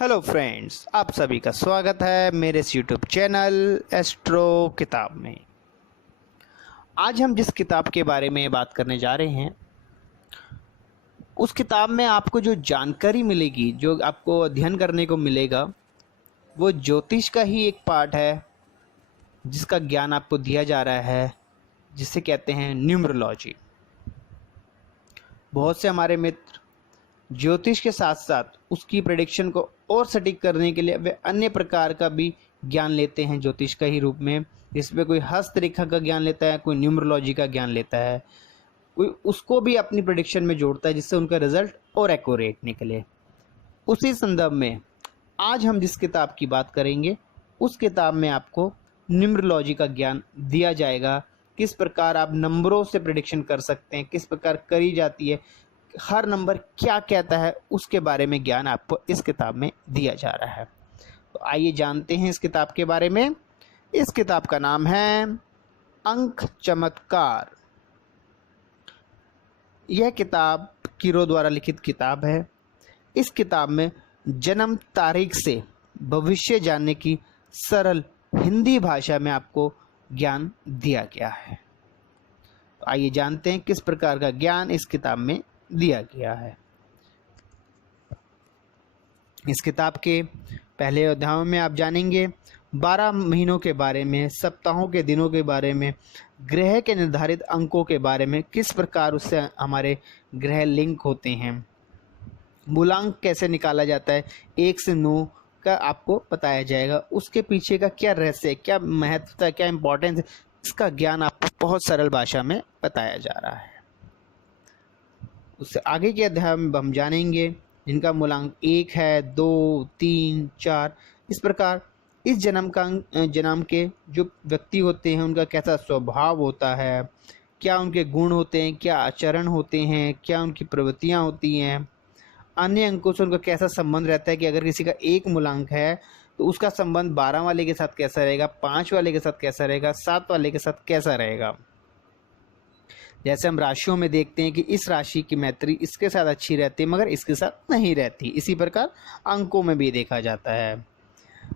Hello friends, आप सभी का स्वागत है मेरे इस यूट्यूब चैनल एस्ट्रो किताब में। आज हम जिस किताब के बारे में बात करने जा रहे हैं, उस किताब में आपको जो जानकारी मिलेगी, जो आपको अध्ययन करने को मिलेगा, वो ज्योतिष का ही एक पार्ट है जिसका ज्ञान आपको दिया जा रहा है, जिसे कहते हैं न्यूमरोलॉजी। बहुत से हमारे मित्र ज्योतिष के साथ साथ उसकी प्रेडिक्शन को और सटीक करने के लिए वे अन्य प्रकार का भी ज्ञान लेते हैं ज्योतिष का ही रूप में। इसमें कोई हस्तरेखा का ज्ञान लेता है, कोई न्यूमरोलॉजी का ज्ञान लेता है, कोई उसको भी अपनी प्रेडिक्शन में जोड़ता है जिससे उनका रिजल्ट और एक्यूरेट निकले। उसी संदर्भ में आज हम जिस किताब की बात करेंगे, उस किताब में आपको न्यूमरोलॉजी का ज्ञान दिया जाएगा। किस प्रकार आप नंबरों से प्रेडिक्शन कर सकते हैं, किस प्रकार करी जाती है, हर नंबर क्या कहता है, उसके बारे में ज्ञान आपको इस किताब में दिया जा रहा है। तो आइए जानते हैं इस किताब के बारे में। इस किताब का नाम है अंक चमत्कार। यह किताब कीरो द्वारा लिखित किताब है। इस किताब में जन्म तारीख से भविष्य जानने की सरल हिंदी भाषा में आपको ज्ञान दिया गया है। तो आइए जानते हैं किस प्रकार का ज्ञान इस किताब में दिया गया है। इस किताब के पहले अध्यायों में आप जानेंगे 12 महीनों के बारे में, सप्ताहों के दिनों के बारे में, ग्रह के निर्धारित अंकों के बारे में, किस प्रकार उससे हमारे ग्रह लिंक होते हैं, मूलांक कैसे निकाला जाता है, 1 से 9 का आपको बताया जाएगा। उसके पीछे का क्या रहस्य है, क्या महत्वता है, क्या इंपॉर्टेंस है, इसका ज्ञान आपको बहुत सरल भाषा में बताया जा रहा है। उससे आगे के अध्याय में हम जानेंगे जिनका मूलांक 1 है, 2, 3, 4। इस प्रकार इस जन्म के जो व्यक्ति होते हैं उनका कैसा स्वभाव होता है, क्या उनके गुण होते हैं, क्या आचरण होते हैं, क्या उनकी प्रवृत्तियां होती हैं, अन्य अंकों से उनका कैसा संबंध रहता है कि अगर किसी का 1 मूलांक है तो उसका संबंध 12 वाले के साथ कैसा रहेगा, 5 वाले के साथ कैसा रहेगा, 7 वाले के साथ कैसा रहेगा। जैसे हम राशियों में देखते हैं कि इस राशि की मैत्री इसके साथ अच्छी रहती है मगर इसके साथ नहीं रहती, इसी प्रकार अंकों में भी देखा जाता है।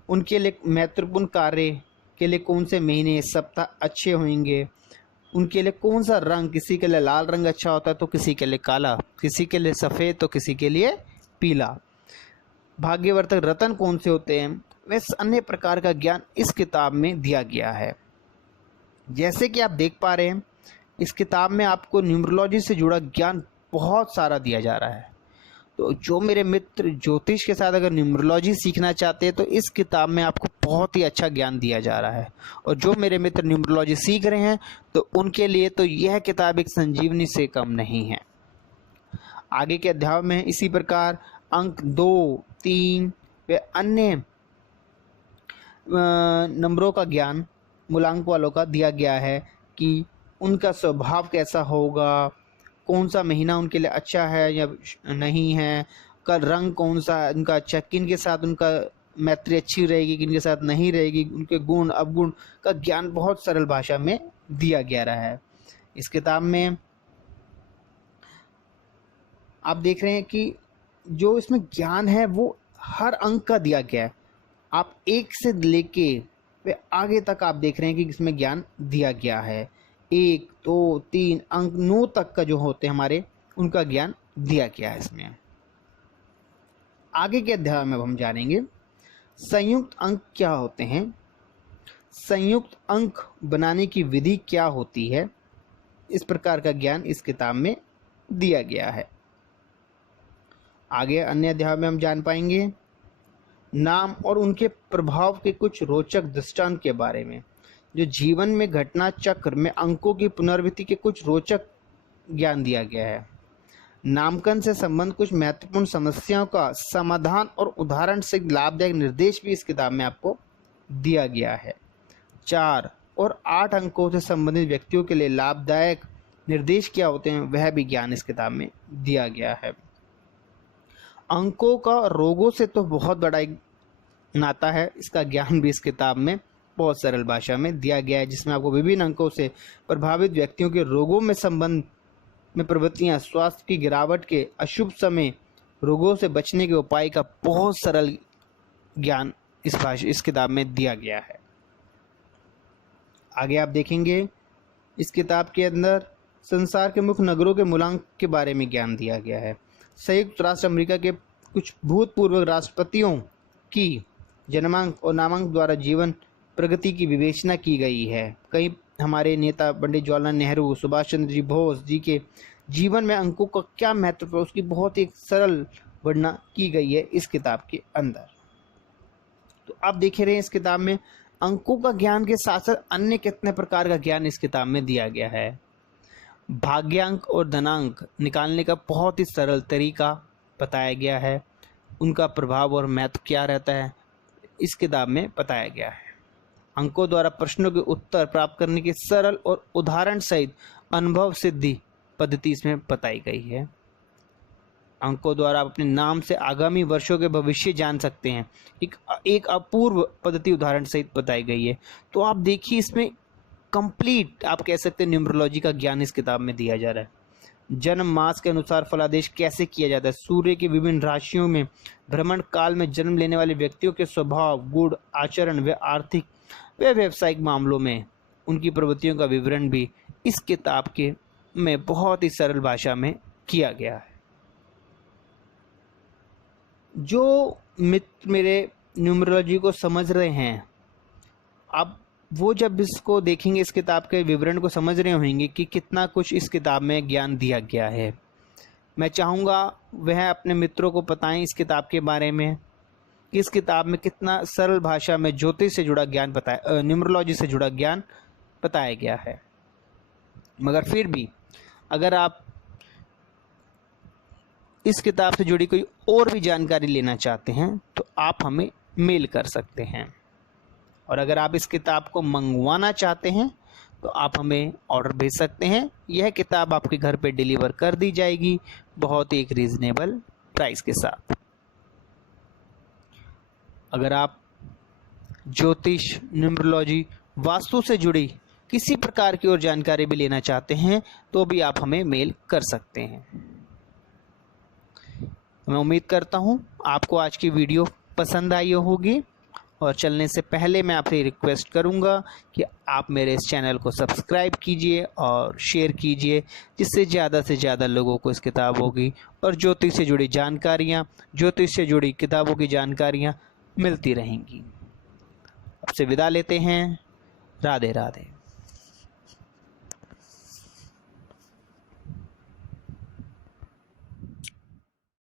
उनके लिए महत्वपूर्ण कार्य के लिए कौन से महीने सप्ताह अच्छे होंगे, उनके लिए कौन सा रंग, किसी के लिए लाल रंग अच्छा होता है तो किसी के लिए काला, किसी के लिए सफ़ेद तो किसी के लिए पीला, भाग्यवर्धक रत्न कौन से होते हैं, वैसे अन्य प्रकार का ज्ञान इस किताब में दिया गया है। जैसे कि आप देख पा रहे हैं, इस किताब में आपको न्यूमरोलॉजी से जुड़ा ज्ञान बहुत सारा दिया जा रहा है। तो जो मेरे मित्र ज्योतिष के साथ अगर न्यूमरोलॉजी सीखना चाहते हैं तो इस किताब में आपको बहुत ही अच्छा ज्ञान दिया जा रहा है। और जो मेरे मित्र न्यूमरोलॉजी सीख रहे हैं तो उनके लिए तो यह किताब एक संजीवनी से कम नहीं है। आगे के अध्याय में इसी प्रकार अंक 2, 3 व अन्य नंबरों का ज्ञान मूलांक वालों का दिया गया है कि उनका स्वभाव कैसा होगा, कौन सा महीना उनके लिए अच्छा है या नहीं है, का रंग कौन सा उनका अच्छा, किन के साथ उनका मैत्री अच्छी रहेगी, किन के साथ नहीं रहेगी, उनके गुण अवगुण का ज्ञान बहुत सरल भाषा में दिया गया रहा है। इस किताब में आप देख रहे हैं कि जो इसमें ज्ञान है वो हर अंक का दिया गया है। आप 1 से लेके वे आगे तक आप देख रहे हैं कि इसमें ज्ञान दिया गया है। 1, 2, 3 अंक 9 तक का जो होते हैं हमारे, उनका ज्ञान दिया गया है इसमें। आगे के अध्याय में हम जानेंगे संयुक्त अंक क्या होते हैं, संयुक्त अंक बनाने की विधि क्या होती है। इस प्रकार का ज्ञान इस किताब में दिया गया है। आगे अन्य अध्याय में हम जान पाएंगे नाम और उनके प्रभाव के कुछ रोचक दृष्टांत के बारे में। जो जीवन में घटना चक्र में अंकों की पुनरावृत्ति के कुछ रोचक ज्ञान दिया गया है। नामकरण से संबंध कुछ महत्वपूर्ण समस्याओं का समाधान और उदाहरण से लाभदायक निर्देश भी इस किताब में आपको दिया गया है। 4 और 8 अंकों से संबंधित व्यक्तियों के लिए लाभदायक निर्देश क्या होते हैं, वह भी ज्ञान इस किताब में दिया गया है। अंकों का रोगों से तो बहुत बड़ा एक नाता है, इसका ज्ञान भी इस किताब में बहुत सरल भाषा में दिया गया है, जिसमें आपको विभिन्न अंकों से प्रभावित व्यक्तियों के रोगों में संबंध में प्रवृत्तियां, स्वास्थ्य की गिरावट के अशुभ समय, रोगों से बचने के उपाय का बहुत सरल ज्ञान इस किताब में दिया गया है। आगे आप देखेंगे इस किताब के अंदर संसार के मुख्य नगरों के मूलांक के बारे में ज्ञान दिया गया है। संयुक्त राष्ट्र अमेरिका के कुछ भूतपूर्व राष्ट्रपतियों की जन्मांक और नामांक द्वारा जीवन प्रगति की विवेचना की गई है। कई हमारे नेता पंडित जवाहरलाल नेहरू, सुभाष चंद्र जी बोस जी के जीवन में अंकों का क्या महत्व है उसकी बहुत ही सरल वर्णना की गई है इस किताब के अंदर। तो आप देख रहे हैं इस किताब में अंकों का ज्ञान के साथ साथ अन्य कितने प्रकार का ज्ञान इस किताब में दिया गया है। भाग्यांक और धनांक निकालने का बहुत ही सरल तरीका बताया गया है। उनका प्रभाव और महत्व क्या रहता है इस किताब में बताया गया है। अंकों द्वारा प्रश्नों के उत्तर प्राप्त करने की सरल और उदाहरण सहित अनुभव सिद्धि पद्धति इसमें बताई गई है। अंकों द्वारा आप अपने नाम से आगामी वर्षों के भविष्य जान सकते हैं। एक अपूर्व पद्धति उदाहरण सहित बताई गई है। तो आप देखिए इसमें कंप्लीट आप कह सकते हैं न्यूमरोलॉजी का ज्ञान इस किताब में दिया जा रहा है। जन्म मास के अनुसार फलादेश कैसे किया जाता है, सूर्य की विभिन्न राशियों में भ्रमण काल में जन्म लेने वाले व्यक्तियों के स्वभाव, गुण, आचरण व आर्थिक व व्यावसायिक मामलों में उनकी प्रवृत्तियों का विवरण भी इस किताब के में बहुत ही सरल भाषा में किया गया है। जो मित्र मेरे न्यूमरोलॉजी को समझ रहे हैं, अब वो जब इसको देखेंगे, इस किताब के विवरण को समझ रहे होंगे कि कितना कुछ इस किताब में ज्ञान दिया गया है। मैं चाहूँगा वह अपने मित्रों को बताएं इस किताब के बारे में कि इस किताब में कितना सरल भाषा में ज्योतिष से जुड़ा ज्ञान बताया, न्यूमरोलॉजी से जुड़ा ज्ञान बताया गया है। मगर फिर भी अगर आप इस किताब से जुड़ी कोई और भी जानकारी लेना चाहते हैं तो आप हमें मेल कर सकते हैं, और अगर आप इस किताब को मंगवाना चाहते हैं तो आप हमें ऑर्डर भेज सकते हैं। यह किताब आपके घर पे डिलीवर कर दी जाएगी बहुत ही एक रीज़नेबल प्राइस के साथ। अगर आप ज्योतिष, न्यूमरोलॉजी, वास्तु से जुड़ी किसी प्रकार की और जानकारी भी लेना चाहते हैं तो भी आप हमें मेल कर सकते हैं। मैं उम्मीद करता हूं आपको आज की वीडियो पसंद आई होगी, और चलने से पहले मैं आपसे रिक्वेस्ट करूंगा कि आप मेरे इस चैनल को सब्सक्राइब कीजिए और शेयर कीजिए, जिससे ज़्यादा से ज़्यादा लोगों को इस किताबों की और ज्योतिष से जुड़ी जानकारियाँ, ज्योतिष से जुड़ी किताबों की जानकारियाँ मिलती रहेंगी। अब से विदा लेते हैं। राधे राधे।